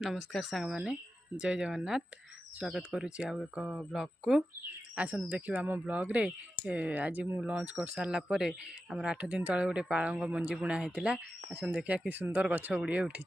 नमस्कार सांग माने जय जगन्नाथ स्वागत करुच्ची आउ एक ब्लॉग को आसत देखिए आम ब्लॉग रे आज मु लंच कर सारा पर आम 8 दिन तले गोटे पालंग मंजी बुणा होता आसन देखिए कि सुंदर गछ गुड़िए उठी